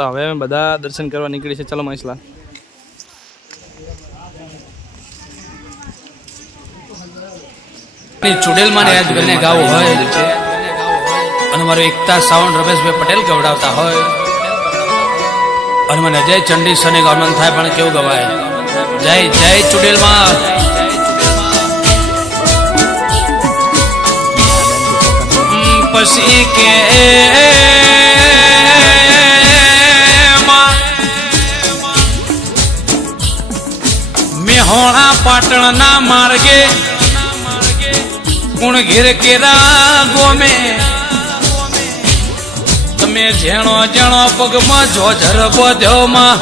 તો હવે અમે બધા દર્શન કરવા નીકળી છે. ચલો મહેશલાલ. ચુડેલમાં યાદ કરીને ગાવું હોય અને મારો એકતા સાઉન્ડ રમેશભાઈ પટેલ ગવડાવતા હોય અને મને જય ચંડી સને ગમન થાય પણ કેવું ગવાય. જય જય ચુડેલમાં. પછી કે મેહોણા પાટણના માર્ગે કુણ ઘેર કેરા ગોમે તમે જેણો જેણો પગમાં જોજર બોધ્યો માં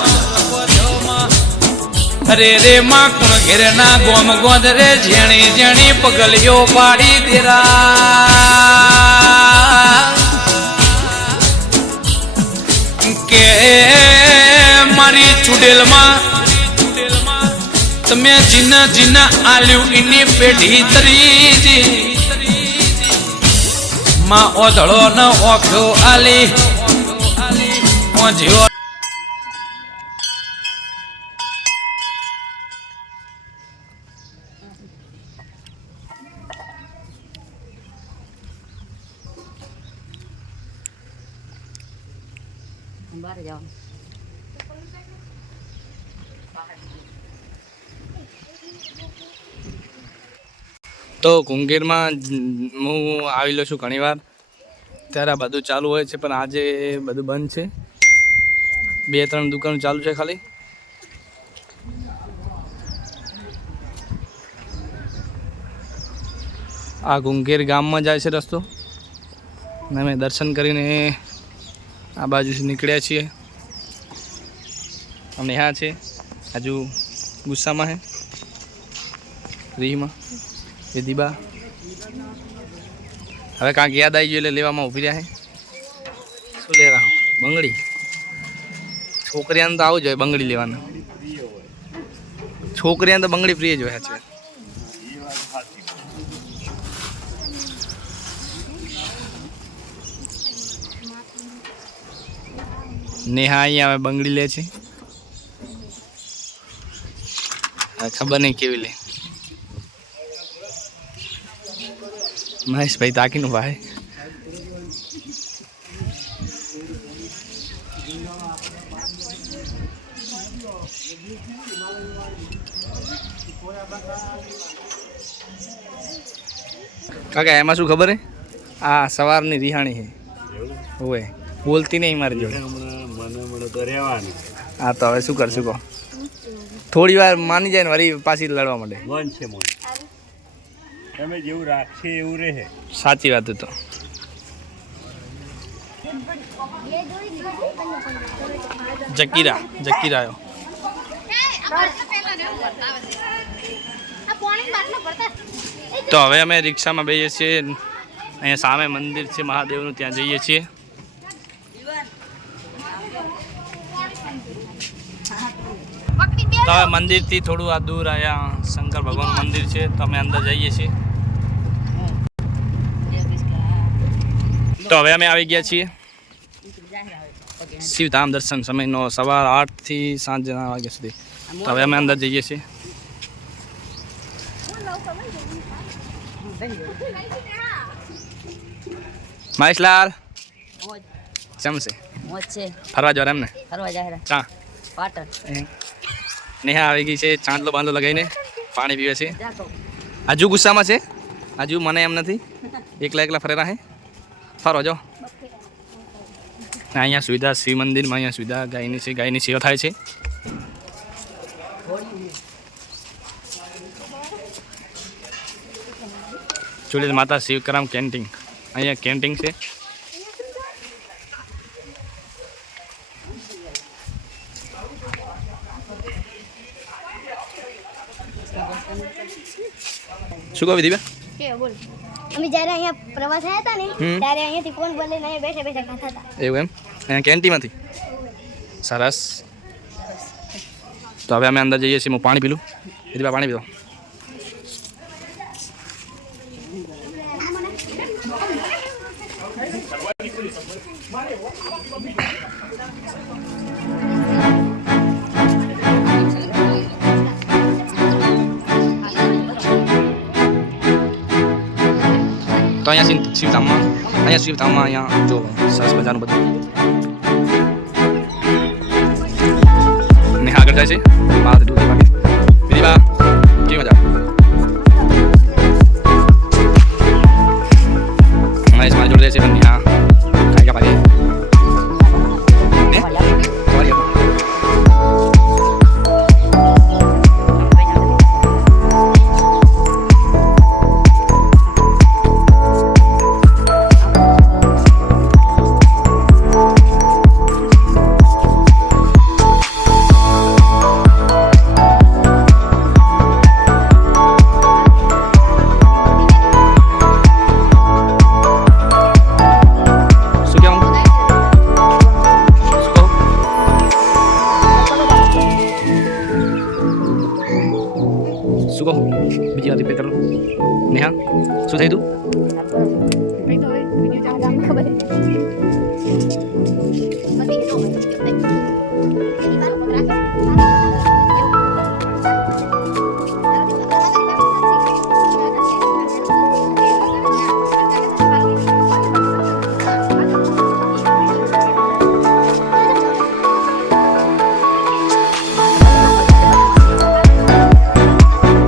અરે રે માં કુણ ઘેર ના ગોમ ગોદરે જેણી જેણી પગલીઓ પાડી દેરા કે મારી ચુડેલમાં તમે જીના જીના આલ્યું એની પેઢી તરીજી માં ઓધળો ન ઓખ્યો આલી જીવો. બહાર જાઓ. તો કુંગીરમાં હું આવેલો છું ઘણીવાર, ત્યારે આ બધું ચાલુ હોય છે, પણ આજે બધું બંધ છે. 2-3 દુકાનો ચાલુ છે ખાલી. આ કુંગેર ગામમાં જાય છે રસ્તો, અને અમે દર્શન કરીને આ બાજુથી નીકળ્યા છીએ. અમને यहाँ છે હજુ ગુસ્સામાં હે રીહમાં એ દીબા હવે કાંક યાદ આવી ગયું એટલે લેવામાં ઊભી રહ્યા છે. શું લેવા? બંગડી. છોકરીયાને તો આવું જોઈએ બંગડી લેવાના. છોકરીયાને તો બંગડી પ્રિય જ હોય છે. નેહા અહીંયા હવે બંગડી લે છે. ખબર નહીં કેવી લે. મહેશભાઈ તાકીનું ભાઈ. કાકા એમાં શું ખબર હે? આ સવારની રિહાણી છે. હોય બોલતી નહીં મારી જોડે. હા તો હવે શું કરશું કહો? થોડી વાર માની જાય ને વળી પાછી લડવા માંડે. મન છે મન. તમે જેવું રાખશે એવું રહે. સાચી વાત તો. જકીરા આવ્યો. તો હવે અમે રિક્ષામાં બેસીએ છીએ. અહીંયા સામે મંદિર છે મહાદેવનું, ત્યાં જઈએ છીએ. તો હવે મંદિરથી થોડું આ દૂર અહીંયા શંકર ભગવાનનું મંદિર છે, તો અમે અંદર જઈએ છીએ. તો હવે અમે આવી ગયા છીએ શિવધામ દર્શન સમયનો સવાર 8 થી સાંજના વાગ્યા સુધી. તો હવે અમે અંદર જઈએ છીએ. મહેશલાલ ચમશે ફરવા જવા એમને ચા પાટણ. નેહા આવી ગઈ છે ચાંદલો બાંધલો લગાવીને પાણી પીવે છે. હજુ ગુસ્સામાં છે, હજુ મને એમ નથી. એકલા ફરેલા હે. ફરો જો. અહીંયા સુવિધા શિવ મંદિરમાં અહીંયા સુવિધા ગાયની છે, ગાયની સેવા થાય છે. ચુડેલ માતા શિવકરામ કેન્ટીન, અહીંયા કેન્ટીન છે. શું કહો વિધિબા? બોલ. અમે જ્યારે અહીંયા પ્રવાસ આવ્યા હતા ને ત્યારે અહીંયાથી કોણ બોલે ને બેઠા બેઠા ખાતા હતા. એવું એમ? અહીંયા કેન્ટીનમાંથી. સરસ. તો હવે અમે અંદર જઈએ છીએ. હું પાણી પીલું. વિધિબા પાણી પીધો. તો અહીંયા શિવધામમાં અહીંયા જો સરસ મજાનું બધું ને આગળ જાય છે બહાર દૂર ભાગે બીજી બા કેવી મજા મહેશ મારી જોડે છે પણ ત્યાં ખાઈ ભાગે બીજી વાર રિપીટ કરો નેહા શું થયું તું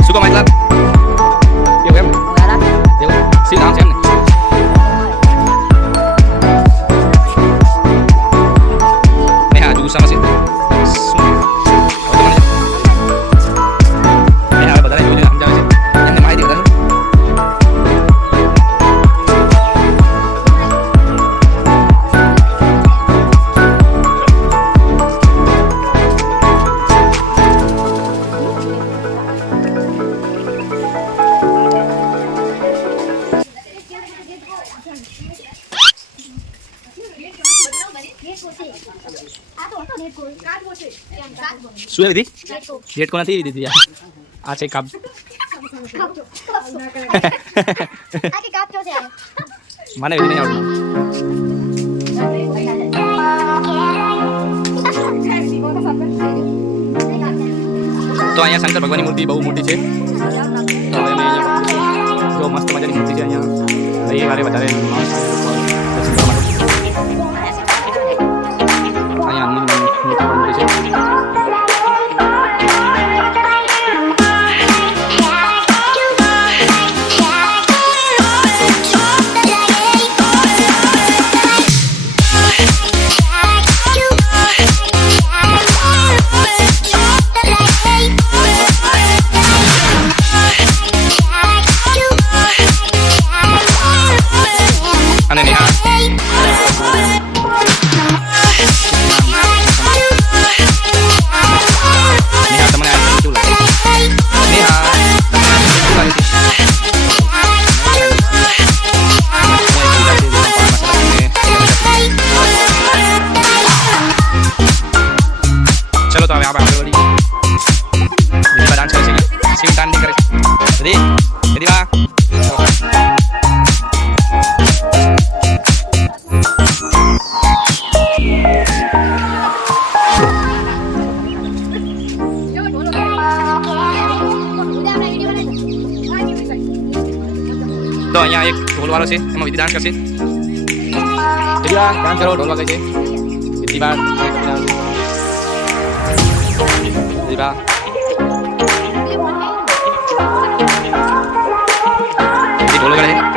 શું કહો મહેશલાલ એવું એમ એવું શિવધામ છે એમ ને નેહા હજુ ગુસ્સામાં છે શું નેહા બધાને જોઈને સમજાવે છે એમને માહિતી વધારે શું એ દીધી ગેટ કોના થી દીધી આ છે કાપ મને એવી નહીં આવડતું તો અહીંયા શંકર ભગવાનની મૂર્તિ બહુ મોટી છે તો હવે અમે અહીંયા જો મસ્ત મજાની મૂર્તિ છે અહીંયા રવિવારે વધારે માણસ આવે લોકો દર્શન કરવા માટે અહીંયા મૂર્તિ છે અને નેહા તમને આ કેવું લાગે નેહા તમને કેવું લાગે ચલો તો હવે આપણે આગળ વળી બીજી ડાન્સ કરે છે શિવ ડાન્સ કરે છે રેડી વા તો અહીંયા એક ઢોલ વાળો છે એમાં વિધિ ડાન્સ કરશે ડાન્સ કરો ઢોલ વાગે છે વિધિ ઢોલ કરે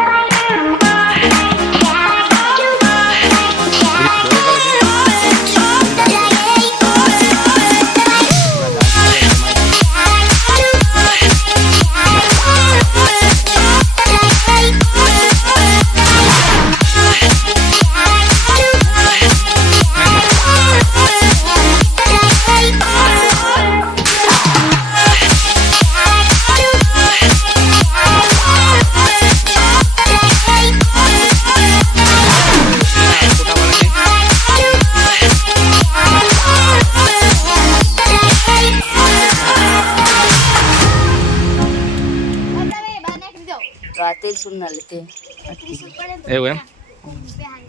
એવું એમ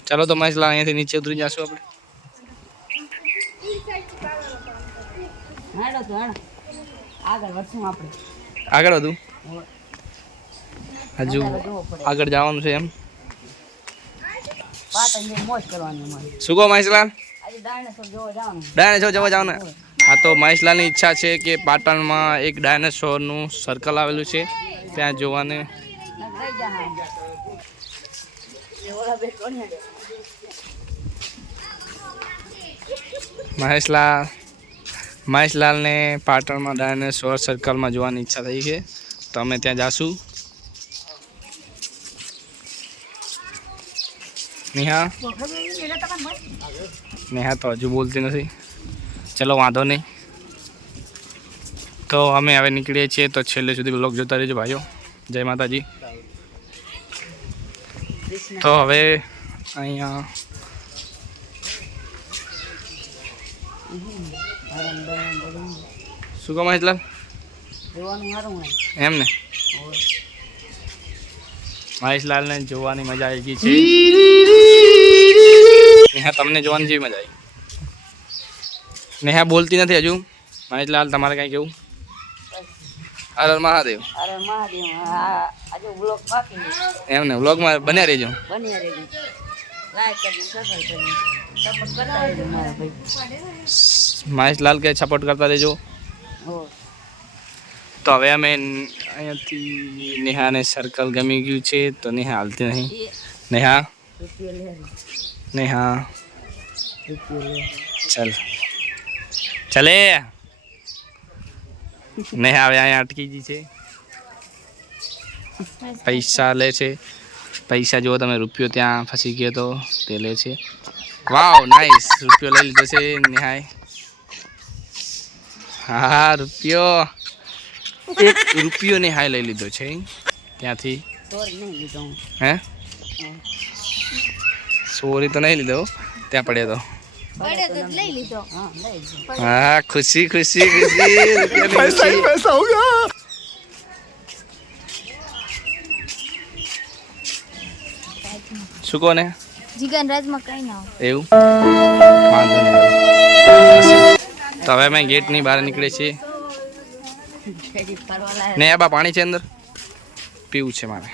ચાલો તો મહેશલાલ અહીંયાથી નીચે ઉતરી જશું આપણે આગળ વધુ હજુ આગળ જવાનું છે એમ શું કહો મહેશલાલ? ડાયનાસોર જોવા જાવ ને. હા, તો મહેશલાલની ઈચ્છા છે કે પાટણમાં એક ડાયનાસોરનું સર્કલ આવેલું છે, ત્યાં જોવાને. મહેશલાલને પાટણમાં ડાયનાસોર સર્કલમાં જોવાની ઈચ્છા થઈ છે, તો અમે ત્યાં જાશું. નેહા તો હજુ બોલતી નથી. ચલો વાંધો નહીં, તો અમે હવે નીકળીએ છીએ. તો છેલ્લે સુધી બ્લોગ જોતા રહેજો ભાઈઓ. જય માતાજી. તો હવે અહીંયા શું કહો મહેશલાલ? એમ ને, મહેશલાલને જોવાની મજા આવી ગઈ છે. નેહા, તમને જોવાની જેવી મજા આવી? નેહા બોલતી નથી હજુ. મહેશલાલ, તમારે કઈ કેવું? હર હર મહાદેવ. એમ ને, વ્લોગમાં બન્યા રહેજો. મહેશલાલ કે સપોર્ટ કરતા રહેજો. તો હવે અમે અહીંયાથી નેહાને સર્કલ ગમી ગયું છે, તો નેહા હાલતી નહીં. નેહા, ચાલ ચલે. નેહા હવે અહીંયા અટકી ગઈ છે, પૈસા લે છે. પૈસા જુઓ તમે, રૂપિયો ત્યાં ફસી ગયો તો તે લે છે. વાવ, નાઈસ. રૂપિયો લઈ લીધો છે નેહાએ. હા, રૂપિયો નેહાએ લઈ લીધો છે ત્યાંથી. હે, સોરી તો નહીં લીધો, ત્યાં પડ્યો તો. હા, ખુશી ખુશી ખુશી. પૈસા હો ગયા. શું કહો ને? જીગન રાજમાં કઈ ના એવું વાંધો નહીં. તો હવે અમે ગેટની બહાર નીકળે છીએ. ને બા પાણી છે અંદર, પીવું છે મારે.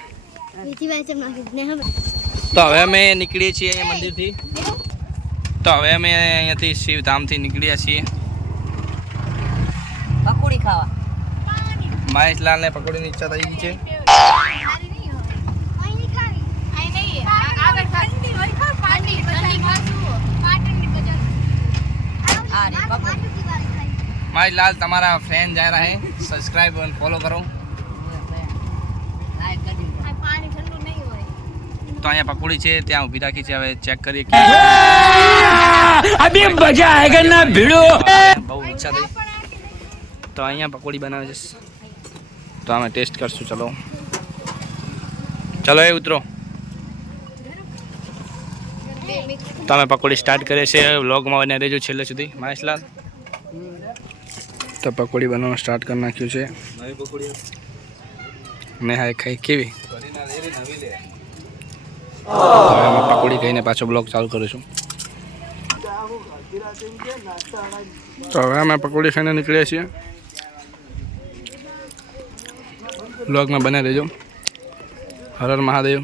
તો હવે અમે નીકળીએ છીએ અહીંયા મંદિરથી. તો હવે અમે અહીંયાથી શિવધામથી નીકળ્યા છીએ પકોડી ખાવા. મહેશલાલને પકોડીની ઈચ્છા થઈ ગઈ છે. महेशलाल, तुम्हारा फ्रेंड जा रहा है, सब्सक्राइब और फॉलो करो. तो અહીંયા પકોડી છે, ત્યાં ઊભી રાખી છે. હવે ચેક કરીએ કે अभी मजा आएगा ना भिड़ो. બહુ ઈચ્છા થઈ, તો અહીંયા પકોડી બનાવે છે, તો અમે ટેસ્ટ કરશું. ચલો ચલો, એ ઉતરો. તો અમે પકોડી સ્ટાર્ટ કરીએ છીએ. વ્લોગમાં બને રહેજો છેલ્લે સુધી. મહેશલાલ, તો પકોડી બનાવવાનું સ્ટાર્ટ કરી નાખ્યું છે. નેહાએ ખાઈ કેવી? હવે અમે પકોડી ખાઈને પાછો બ્લોગ ચાલુ કરીશું. તો હવે અમે પકોડી ખાઈને નીકળીએ છીએ. બ્લોગમાં બને રહેજો. હર હર મહાદેવ.